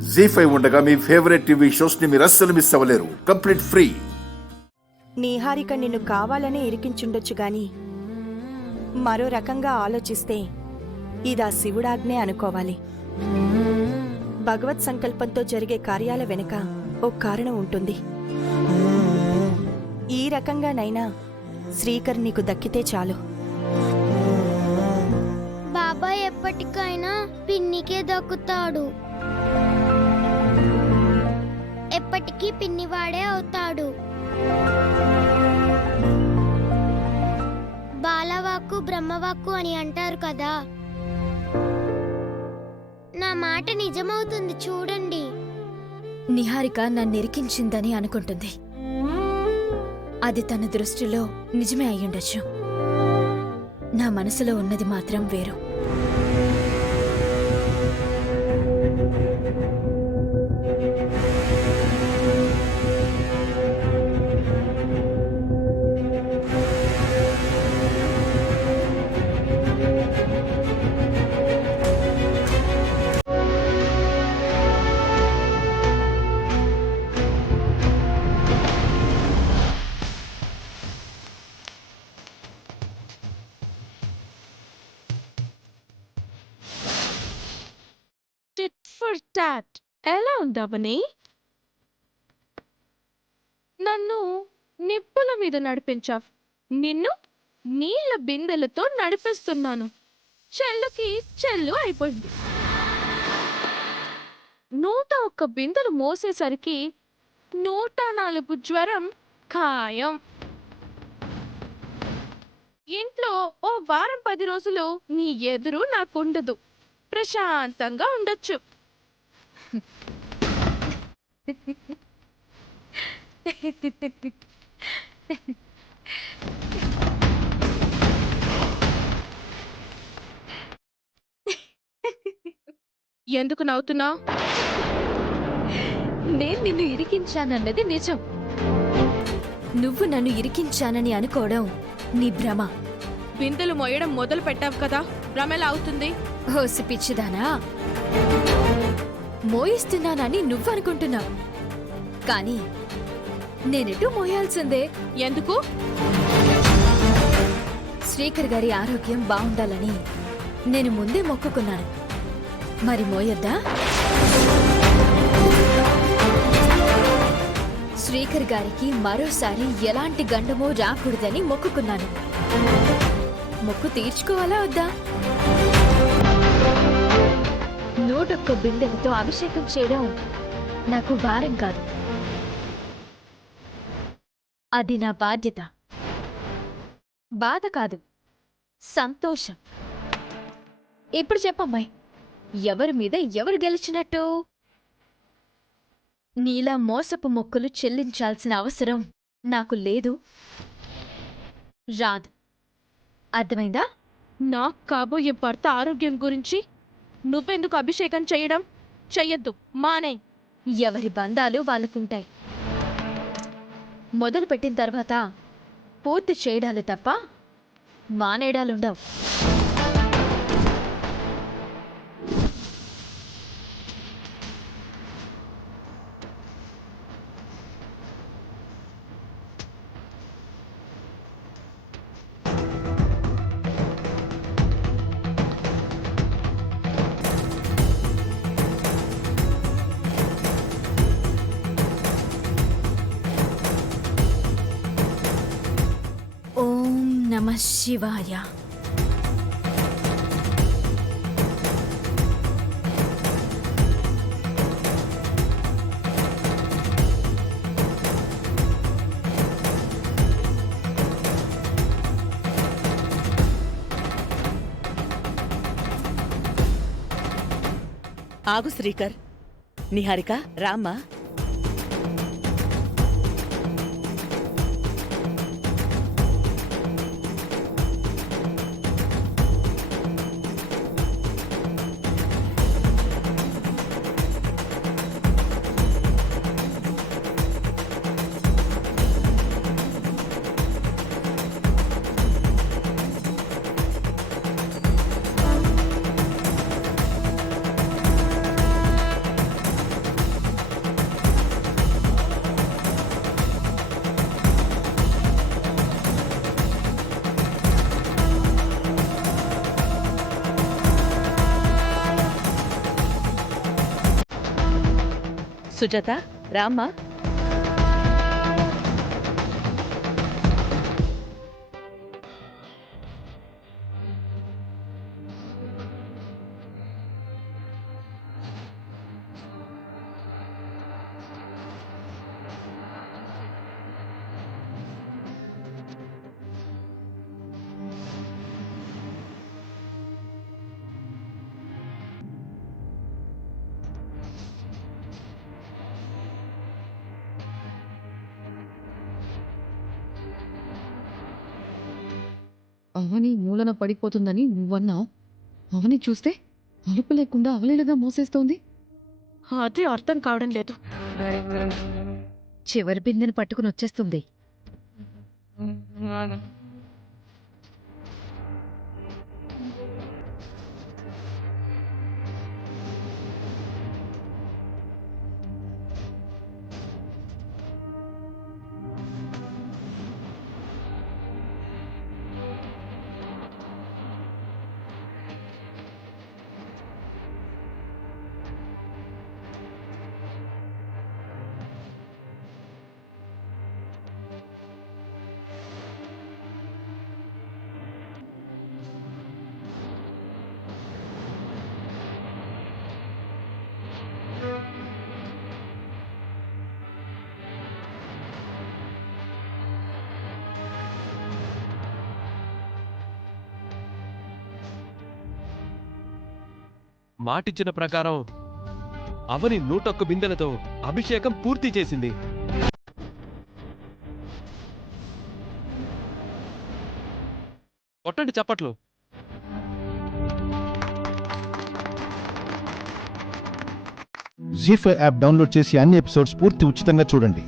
జీ5 ఉండగా మీ favourite TV shows ని మీరు అస్సలు మిస్ అవ్వలేరు. Complete free. నీహారిక నిన్ను కావాలనే ఇరికించుండొచ్చు గాని మరో రకంగా ఆలోచిస్తే ఇదా శివుడాజ్ఞే అనుకోవాలి. భగవత్ సంకల్పంతో జరిగే కార్యాల వెనుక ఓ కారణం ఉంటుంది. ఈ రకంగానైనా శ్రీకర్ నీకు దక్కితే చాలు. బాబాయ్ ఎప్పటికైనా పిన్నికే దక్కుతాడు. ఎప్పటికీ పిన్నివాడే అవుతాడు. బాలవాక్కు బ్రహ్మవాక్కు అని అంటారు కదా, నా మాట నిజమవుతుంది చూడండి. నిహారిక నన్ను ఇరికించిందని అనుకుంటుంది. అది తన దృష్టిలో నిజమే అయ్యుండొచ్చు. నా మనసులో ఉన్నది మాత్రం వేరు. ఎలా ఉందావని? నన్ను నిప్పుల మీద నడిపించావు, నిన్ను నీళ్ల బిందెలతో నడిపిస్తున్నాను. చెల్లుకి చెల్లు అయిపోయింది. 101 బిందెలు మోసేసరికి 104 జ్వరం ఖాయం. ఇంట్లో ఓ వారం 10 రోజులు నీ ఎదురు నాకుండదు. ప్రశాంతంగా ఉండొచ్చు. ఎందుకు నవ్వుతున్నావు? నేను నిన్ను ఇరికించానన్నది నిజం. నువ్వు నన్ను ఇరికించానని అనుకోవడం నీ భ్రమ. బిందెలు మోయడం మొదలు పెట్టావు కదా, భ్రమెలా అవుతుంది? హోసి పిచ్చిదానా, మోయిస్తున్నానని నువ్వనుకుంటున్నావు. కానీ నేనెటూ మోయాల్సిందే. ఎందుకు? శ్రీకర్ గారి ఆరోగ్యం బాగుండాలని నేను ముందే మొక్కుకున్నాను. మరి మోయొద్దా? శ్రీకర్ గారికి మరోసారి ఎలాంటి గండమో రాకూడదని మొక్కుకున్నాను. మొక్కు తీర్చుకోవాలా వద్దా? 101 బిందెలతో అభిషేకం చేయడం నాకు భారం కాదు, అది నా బాధ్యత. బాధ కాదు, సంతోషం. ఇప్పుడు చెప్పమ్మాయి, ఎవరి మీద ఎవరు గెలిచినట్టు? నీలా మోసపు మొక్కులు చెల్లించాల్సిన అవసరం నాకు లేదు, రాదు. అర్థమైందా? నాకు కాబోయే భర్త ఆరోగ్యం గురించి నువ్వెందుకు అభిషేకం చేయడం? చెయ్యొద్దు, మానే. ఎవరి బంధాలు వాళ్ళకుంటాయి. మొదలు పెట్టిన తర్వాత పూర్తి చేయడాలు తప్ప మానేడాలుండవు. ఓం నమః శివాయ. ఆగు శ్రీకర్. నిహారిక రామ్మా. సుజాత రామ్మా. అవని మూలన పడిపోతుందని నువ్వన్నావు. అవని చూస్తే అలుపు లేకుండా అవలీలగా మోసేస్తోంది. అదే అర్థం కావడం లేదు. చివరి బిందెని పట్టుకుని వచ్చేస్తుంది. మాటిచ్చిన ప్రకారం అవని 101 బిందెలతో అభిషేకం పూర్తి చేసింది. కొట్టండి చప్పట్లు. జీ5 యాప్ డౌన్లోడ్ చేసి అన్ని ఎపిసోడ్స్ పూర్తి ఉచితంగా చూడండి.